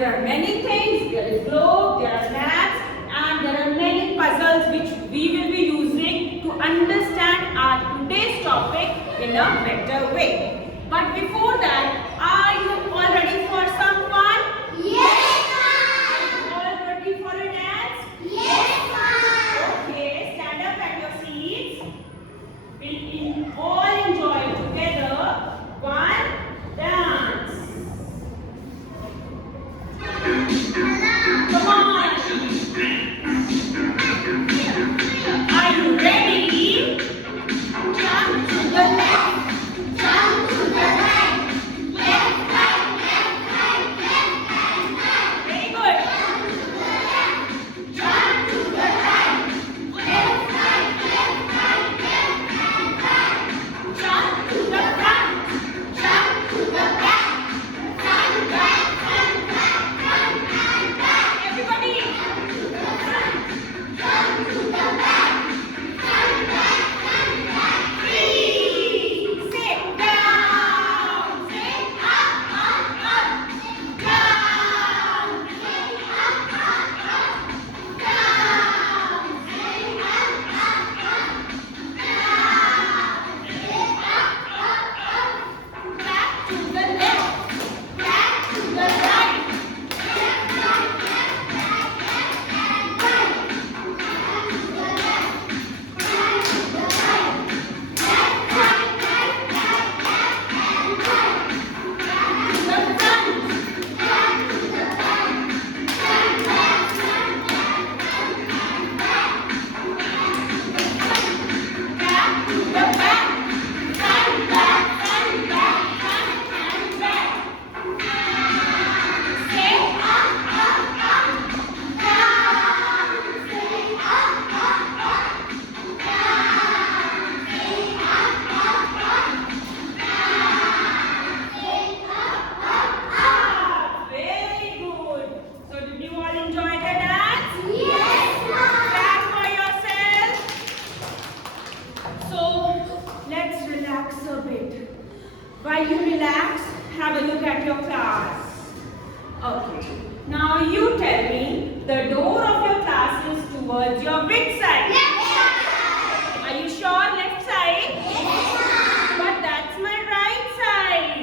there are many things. There is globe, there are maps, and there are many puzzles which we will be using to understand our today's topic in a better way. But before that, are you all ready for some fun? Yes, ma'am. Are you all ready for a dance? Yes, ma'am. Okay, stand up at your seats. We'll all enjoy together one dance. Come on. Are you ready? Jump to the left, jump to the right, left, right, left, right. Very good. Jump to the right, left, right, left, right. Jump to the front, jump to the back, front, back, and back. Everybody. Jump to the back, front, back, freeze. Sit down. Sit up, down. Sit up, down. Sit up, back to the left, back to the right. Left, right, left, and right. Back to the left, back to the right. Left, right, and right. Back to the front, back to the back. Front, back, back to the back. Front, back, front, and back. Stay up, down. Stay up, down. Stay up, Very good. So did you all enjoy the dance? Yes, ma'am. Clap for yourself. So let's relax a bit. While you relax, have a look at your class. Okay. Now you tell me the door of your class is towards your which side? Left side. Are you sure left side? Yes, ma'am. But that's my right side.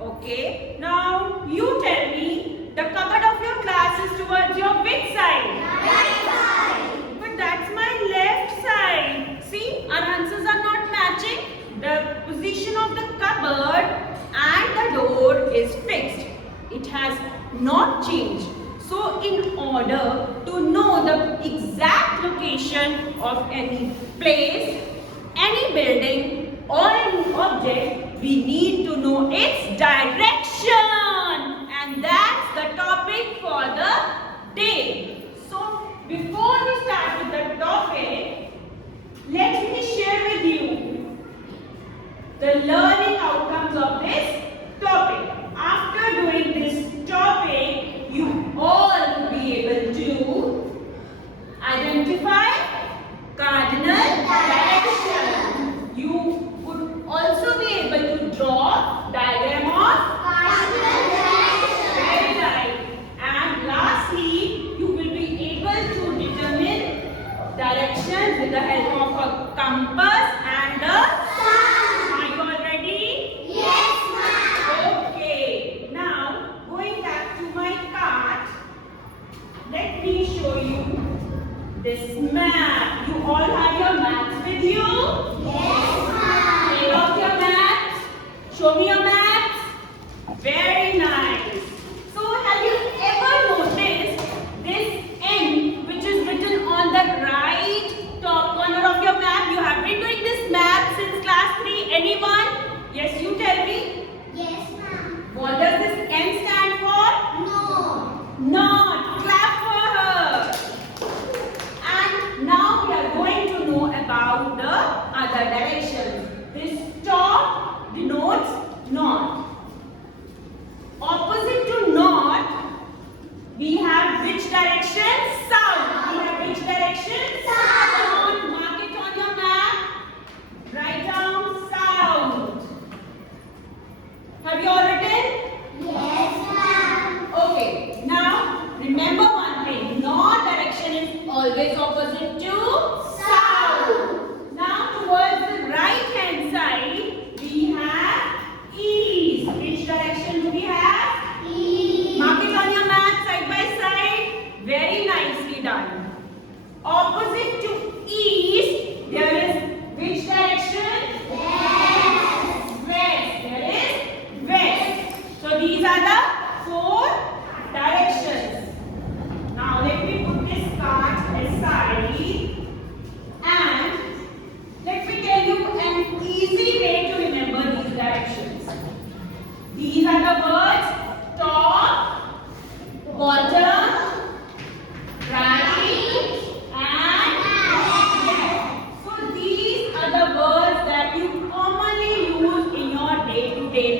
Okay. Now you tell me the cupboard of your class is towards your which side? Right side. But that's my left side. See, our answers are not matching. The position of the cupboard and the door is fixed. It has not changed. So in order to know the exact location of any place, any building or any object, we need to know its direction. And that's the topic for the day. So before we start with the topic, let me share with you the learning outcomes of this topic. After doing this topic, you all will be able to identify cardinal direction. You would also be able to draw diagram of very right. And lastly, you will be able to determine directions with the help of a compass and a. Are you all ready? Yes, ma'am.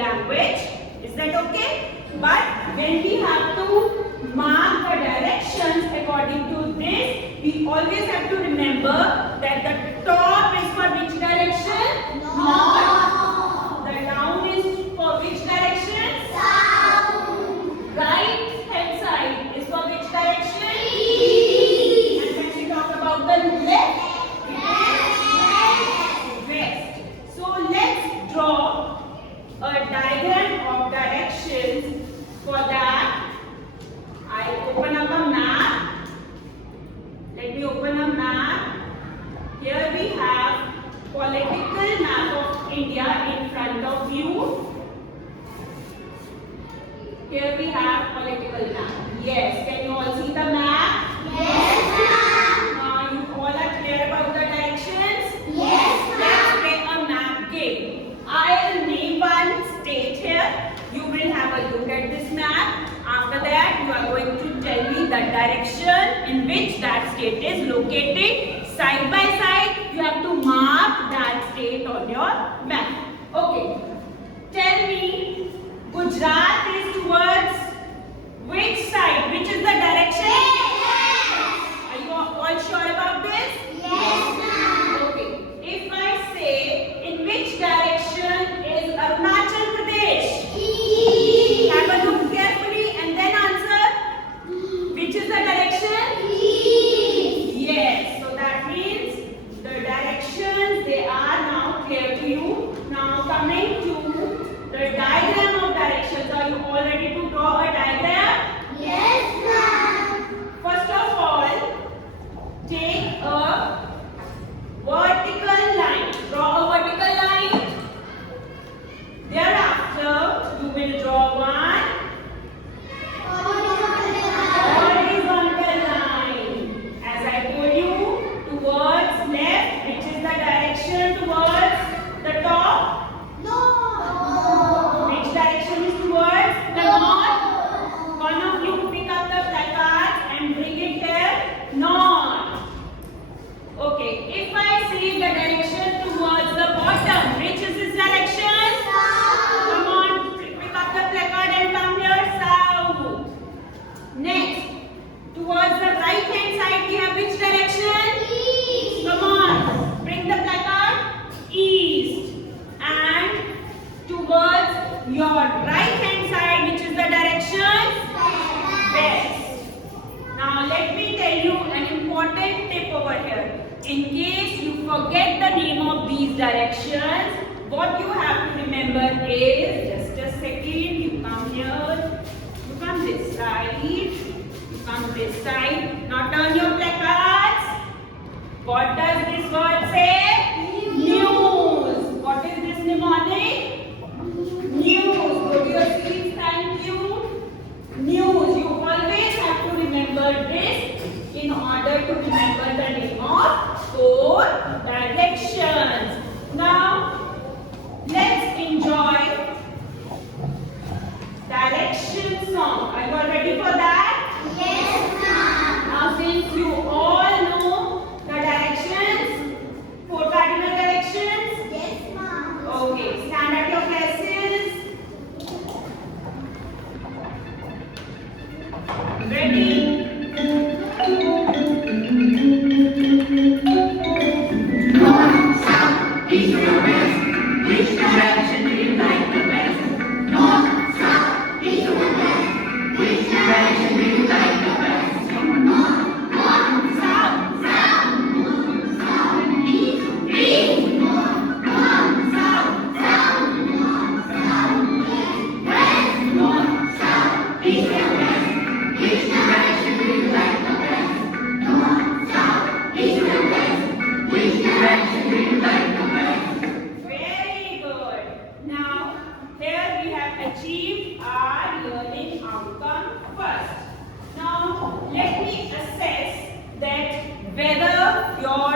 language. Is that okay? But when we have to mark the directions according to this, we always have to remember that the top is for which direction? North. The down is for which direction? South. Right hand side is for which direction? East. And when we talk about the left, West. west. So let's draw a diagram of directions. For that, I open up a map. Let me open a map. Here we have political map of India in front of you. Here we have political map. Yes, can you all see the map? Yes, ma'am. Now you all are clear about the directions? Yes, Let's ma'am. play a map game. I'll name one state here. You will have a look at this map. After that, you are going to tell me the direction in which that state is located. Side by side, you have to mark that state on your map. Okay. Tell me, Gujarat is towards which side? Which is the direction? Are you all sure about this? Yes, ma'am. Okay. If I say in which direction is Arunachal Pradesh? East. Have a look carefully and then answer. Which is the direction? East. Yes. So that means the directions they are now clear to you. Now coming to the diagram of directions. Are you all ready to draw a diagram? Yes, ma'am. First of all, take a vertical line. Draw a vertical line. Thereafter, you will draw one horizontal line. As I told you, towards left, which is the direction towards the top. No. Which direction is towards the north? One of you pick up the placards and bring it here. North. Okay. If I say the direction towards the bottom, which is this direction? Come on, pick up the placard and come here. South. Next, towards the right hand side, we have which direction? East. Come on, bring the placard. East. And towards your right hand side, which is the direction? West. Now let me tell you an important tip over here. In case you forget the name of these directions, what you have to remember is, just a second, you come here, you come this side, you come this side. Now turn your placards. What does this word say? News. What is this mnemonic? News. Go to your seats. Thank you. News. You always have to remember this in order to remember the name of four directions. Now, let's enjoy direction song. Are you all ready for that? Yes, ma'am. Now, since you all know the directions, four cardinal directions, Yes, ma'am. okay, stand at your places. Ready? North, south, east, or west, which direction do you like the best? North, south, east, or west, which direction do you like the best? North, south, south, east, east, north, south, west, north, south, east, or west, which direction do you like the best? North, south, east, or west, which direction do you like the best? Very good. Now, here we have achieved our learning outcome first. Now, let me assess that whether your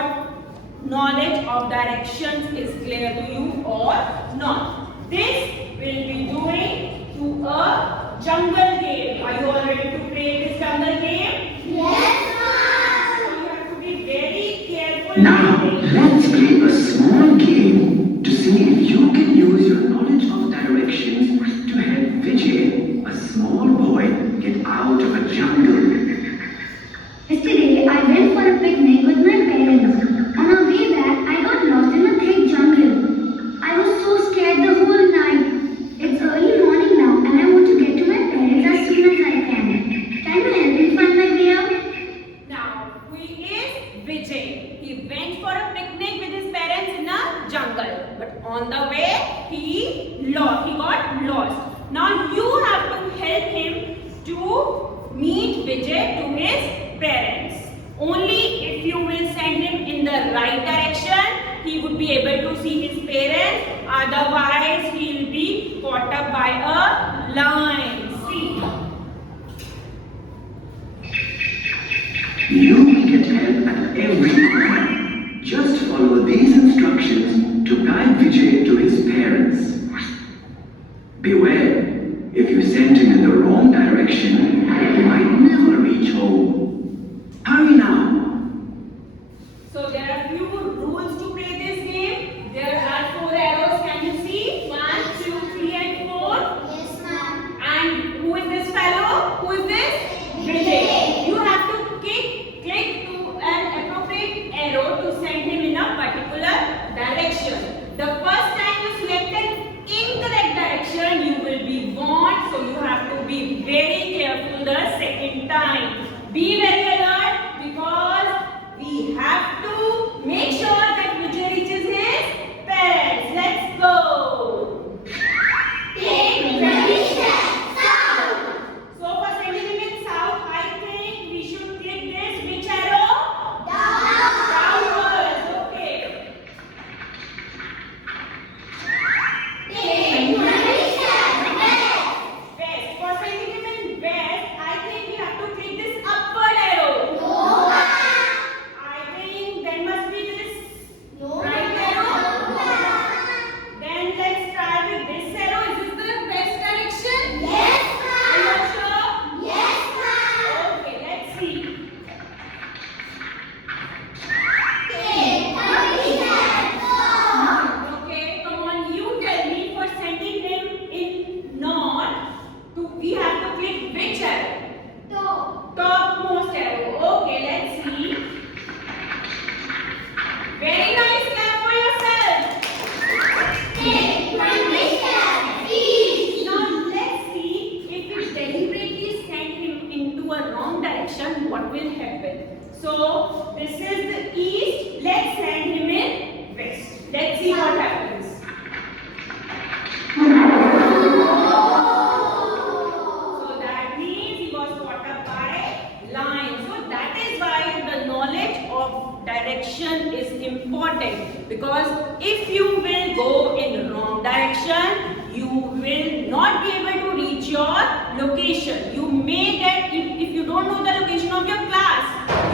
knowledge of directions is clear to you or not. This will be doing to a jungle game. Are you all ready to play this jungle game? Yes, ma'am. So you have to be very careful. Now, with it. let's play a small game to see if you can use your knowledge of directions but on the way he got lost. Now you have to help him to meet Vijay to his parents. Only if you will send him in the right direction, he would be able to see his parents. Otherwise, he will be caught up by a lion. See. You will get help at every point. Just follow these instructions to guide Vijay to his parents. Beware, if you send him in the wrong direction, he might never reach home. Hurry now. So there are few rules to play this game. There are 4 arrows. Can you see? 1, 2, 3 and 4. Yes, ma'am. And who is this fellow? Who is this? Vijay. You have to click to an appropriate arrow to send him in a particular direction. The first time you select an incorrect direction, you will be warned. So you have to be very careful the second time. Be very alert because we have to make sure that Vijay reaches his parents. Let's go. Take 20 steps south. So for sending him in south, I think we should click this. Which arrow? Downwards. Okay. Take 20 steps west. West. For sending him in west, I think we have to click this upward arrow. No, ma'am. I think there must be this No, right arrow. Then let's try with this arrow. Is this the west direction? Yes, Are you ma'am. sure? Yes, ma'am. Okay, let's see. Take 20 steps north. Okay, come on, you tell me for sending him in north, we have to click which arrow? Top. Topmost arrow. Okay, let's see. Very nice, clap for yourself. Take 20 steps east. Now let's see if we deliberately send him into a wrong direction, what will happen. So this is the east. Let's send him in west. Let's see what happens. So that means he was caught up by lion. So that is why the knowledge of direction is important, because if you will go in the wrong direction, you will not be able to reach your location. You may get, if you don't know the location of your class,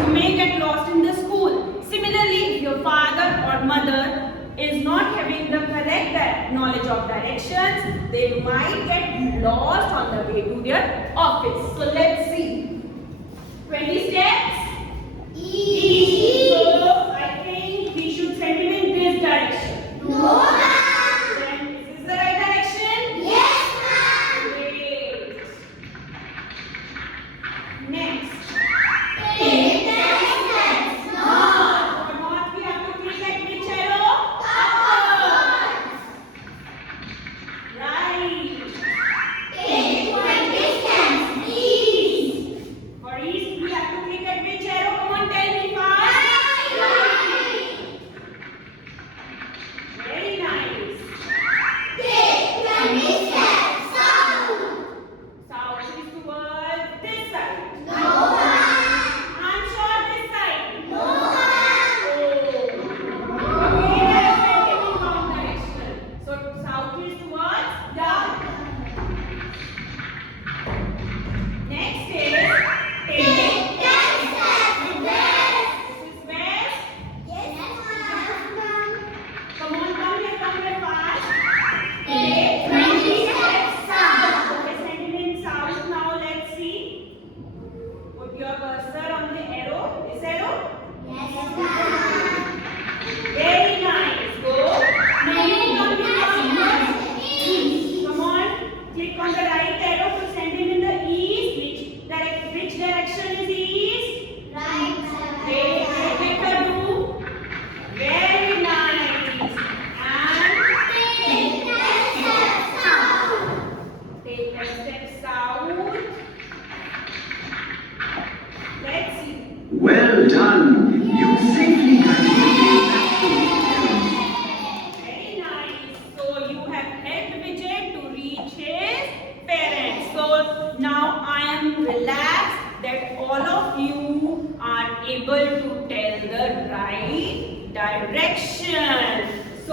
you may get lost in the school. Similarly, if your father or mother is not having the correct knowledge of directions, they might get lost on the way to their office. So let's see. 20 steps. East. So I think we should send him in this direction. No, ma'am. Then is this the right direction? Yes, ma'am. Great. Next. Take 10 steps north. For north we have to click at which arrow? Upwards. Right. Take 20 steps east. For east we have to click at which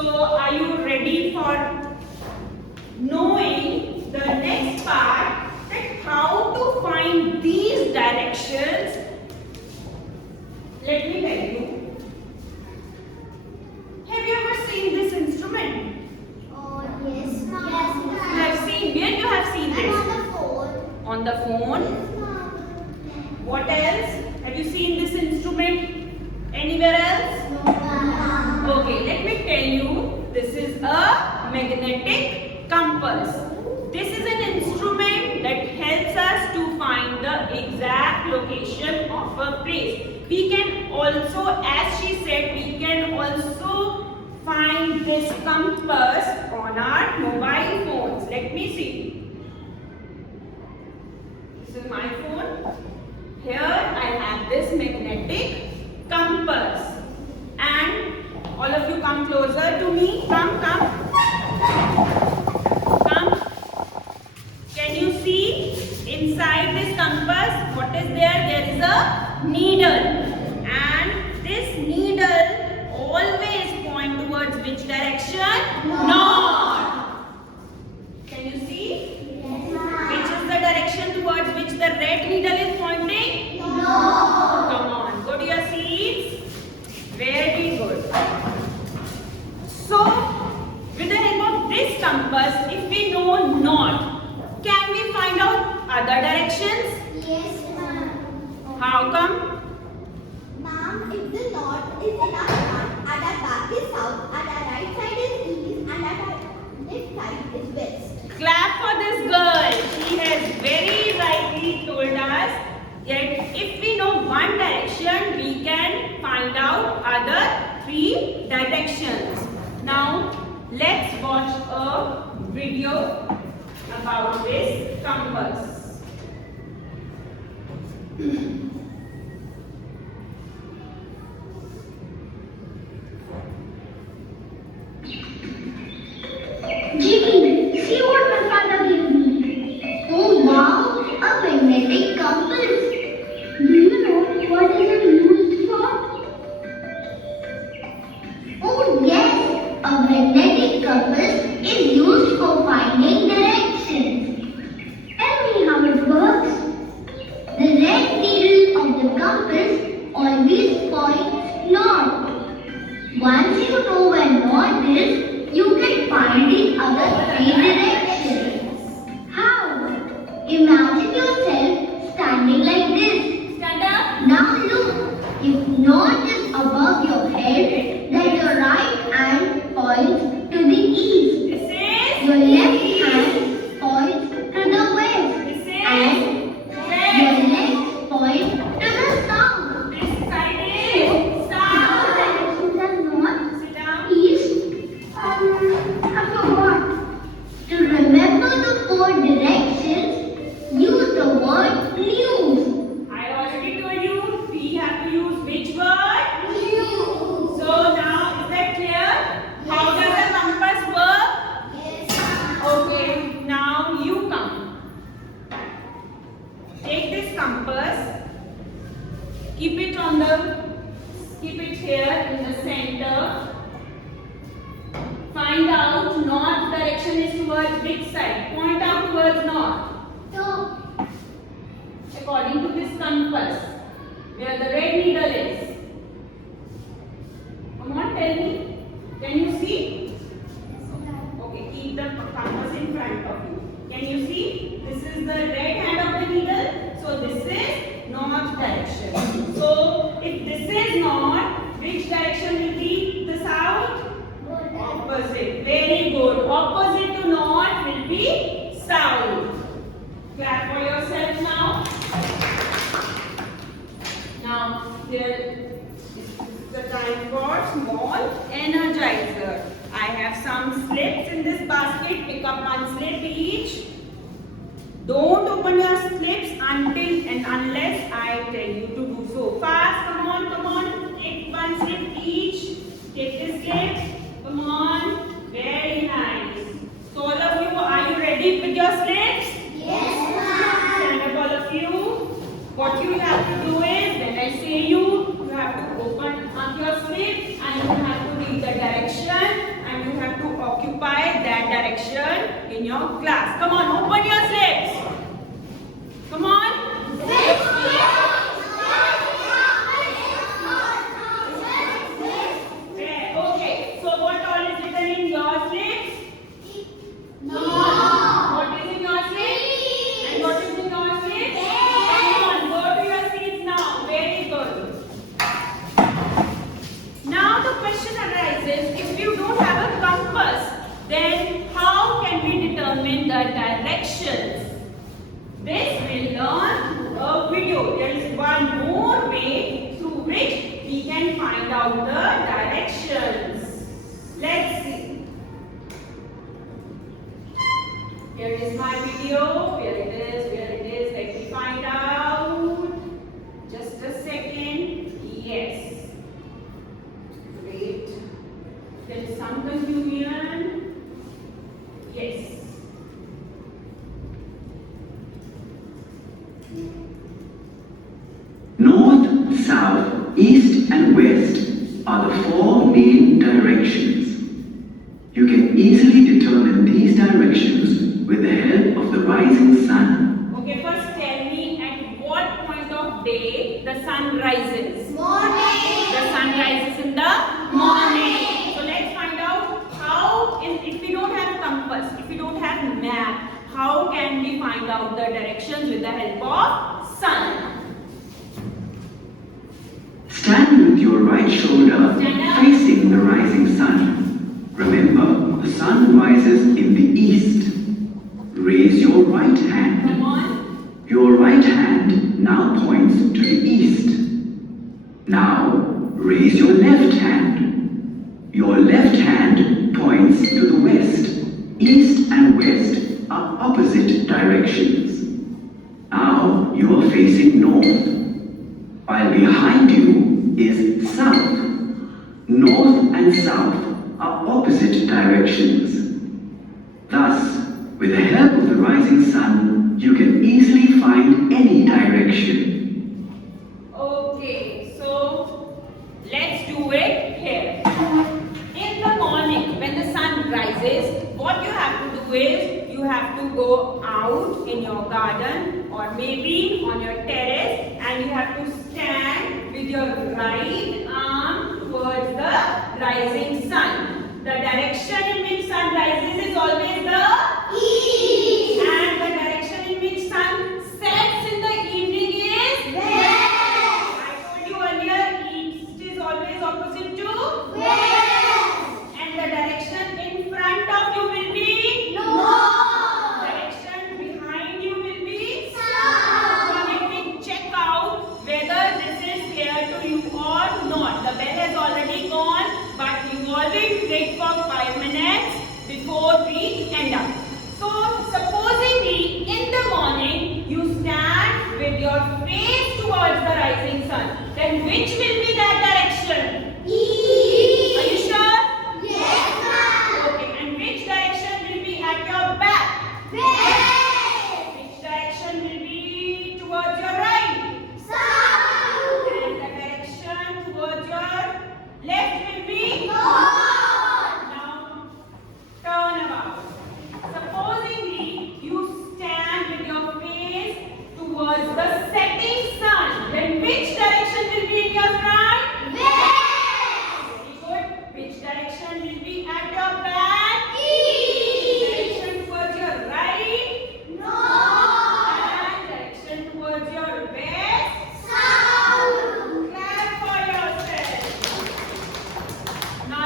So are you ready for knowing the next part, that how to find these directions? Let me tell you. Have you ever seen this instrument? Oh, yes, ma'am. You Yes, ma'am. have seen, where you have seen And this? on the phone. On the phone. Yes, ma'am. What else? Have you seen this instrument anywhere else? No, ma'am. Okay, let me tell you. This is a magnetic compass. This is an instrument that helps us to find the exact location of a place. We can also, as she said, we can also find this compass on our mobile phones. Let me see. This is my phone. Here I have this magnetic compass. And all of you come closer to me. Come, come. Come. Can you see inside this compass what is there? There is a needle. And this needle always point towards which direction? North. Can you see? Yes, ma'am. Which is the direction towards which the red needle is pointing? No. Come on, go to your seats. Very good. So, with the help of this compass, if we know north, can we find out other directions? Yes, ma'am. How come? Ma'am, if the north is in our front, and our back is south, and our right side is east, and our left side is west. Clap for this girl. She has very rightly told us that if we know one direction, we can find out other three directions. Now, let's watch a video about this compass. Jimmy, see what my father gave me. Oh wow, a magnetic compass. Do you know what is it used for? Oh yes, a magnetic compass is used for finding directions. Tell me how it works. The red needle of the compass always points north. Once you know where north is, you can find the other three directions. How? Imagine yourself standing like this. Stand up. Now look, if north is above your head, then your right hand points to the east. This is Your left hand points to the west. This And is your west. legs point to the south. This side is Now south. directions are north, Sit down. east, I forgot. To remember the four directions, use the word news. I already told you we have to use which word? News. So now is that clear? How does the compass work? Yes, ma'am. Okay, now you come. Take this compass. Keep it here in the center. Find out north direction is towards which side? Point out towards north. So, According to this compass, where the red needle is. Come on, tell me. Can you see? Okay, keep the compass in front of you. Can you see? This is the red hand of the needle. So this is north direction. So if this is north, which direction will be the south? Opposite. Very good. Opposite to north will be south. Clap for yourself now. Now here is the time for small energizer. I have some slips in this basket. Pick up one slip each. Don't open your slips until and unless I tell you to do so. Fast, come on, come on. Take one slip each. Take this slip. Come on. Very nice. So all of you, are you ready with your slips? yes, ma'am. Stand up all of you. What you have to do is, when I say you have to open up your slip and you have to read the direction and occupy that direction in your class. Come on, open your slips. Come on. Okay, so what all is written in your slips? Come on. What is in your slips? And what is in your slips? Come on, go to your seats now. Very good. Now the question arises, if you don't have a compass, then how can we determine the directions? This will learn through a video. There is one more way through which we can find out the directions. Let's see. Here is my video. Where it is, where it is. Let me find out. Just a second. Yes. Great. There is some confusion. Yes. North, south, east and west are the four main directions. You can easily determine these directions with the help of the rising sun. Okay, first tell me at what point of day the sun rises? Morning. The sun rises in the morning. So let's find out how, if we don't have compass, if we don't have map, how can we find out the directions with the help of sun? Stand with your right shoulder facing the rising sun. Remember, the sun rises in the east. Raise your right hand. Come on. Your right hand now points to the east. Now, raise your left hand. Your left hand points to the west. East and west are opposite directions. Now, you are facing north. While behind you is south. North and south are opposite directions. Thus, with the help of the rising sun, you can easily find any direction. Okay, so let's do it here. In the morning, when the sun rises, what you have to do is you have to go out in your garden or maybe on your terrace, and you have to stand with your right arm towards the rising sun. The direction in which sun rises is always the East. and the direction in which sun sets in the evening is West. I told you earlier, east is always opposite to West. and the direction in front of you will be North. direction behind you will be South. so let me check out whether this is clear to you or not. The bell has already gone, but you always wait for 5 minutes before we end up. So supposingly in the morning you stand with your face towards the rising sun, then which will be that direction? East. Are you sure? Yes, ma'am. Okay, and which direction will be at your back? West. Which direction will be towards your right? South. And the direction towards your left will be? North. Now, turn about. Supposingly, you stand with your face towards the setting sun. Then which direction will be in your front? West. Very good. Which direction will be at your back? East. Direction towards your right? North. And direction towards your west? South. Clap for yourself. Now,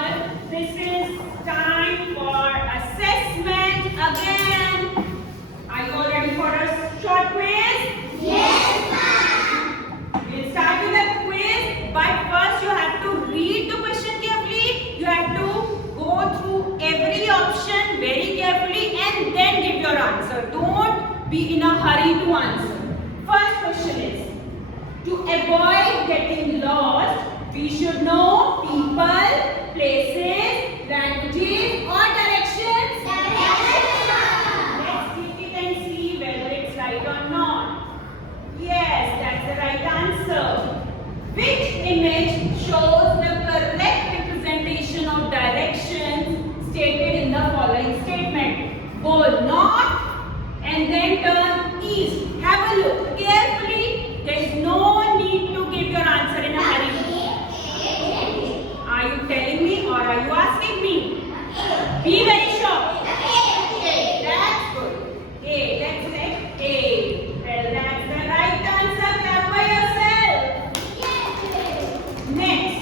this is time for assessment again. Are you all ready for a short quiz? Yes, ma'am. We'll start with a quiz, but first you have to read the question carefully. You have to go through every option very carefully and then give your answer. Don't be in a hurry to answer. First question is, to avoid getting lost, we should know people, places, languages or directions. Let's click it and see whether it's right or not. Yes, that's the right answer. Which image shows the correct representation of directions stated in the Be very sure. A. That's good. A. Let's select A. Well, that's the right answer. Clap for yourself. Next.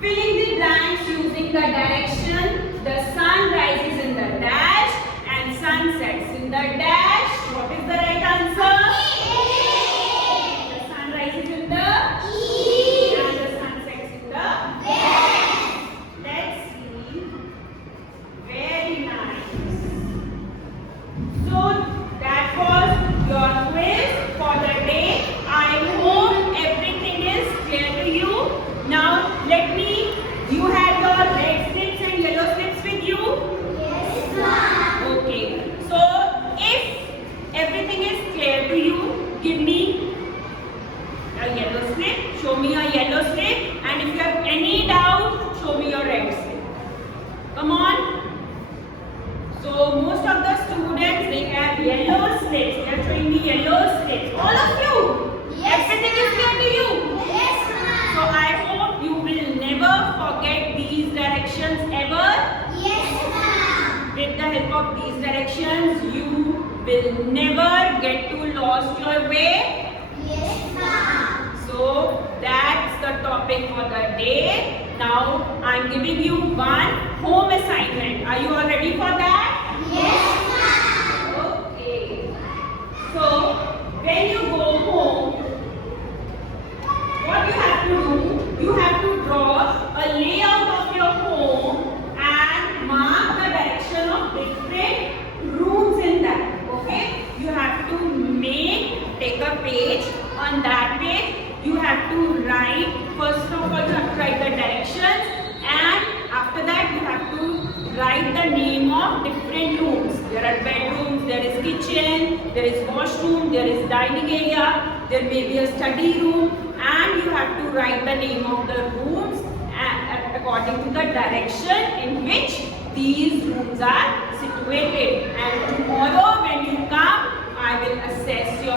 Filling the blanks using the direction. The sun rises in the dash and sun sets in the dash. What is the right answer? The sun rises in the E. and the sun sets in the Let's see. Very nice. So that was your quiz for the day. I hope everything is clear to you. Now you have your red slips and yellow slips with you? Yes, ma'am. Okay. So if everything is clear to you, give me a yellow slip. Show me a yellow slip. And if you have any doubt, show me your red slip. Come on. So most of the students, they have yellow slips. They are showing me yellow slips. All of you. Yes, Everything is clear to you. Yes, So ma'am. I hope you will never forget these directions ever. Yes, ma'am. With the help of these directions, you will never get to lost your way. Yes, ma'am. So that's the topic for the day. Now I'm giving you one home assignment. Are you all ready for that? Yes, ma'am. Okay. So when you go home, what you have to do, you have to draw a layout of your home and mark the direction of different rooms in that. Okay? You have to take a page. On that page, you have to write, first of all, you have to write the directions, and after that, you have to write the name of different rooms. There are bedrooms, there is kitchen, there is washroom, there is dining area, there may be a study room, and you have to write the name of the rooms according to the direction in which these rooms are situated. And tomorrow when you come, I will assess your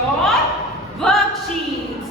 worksheets.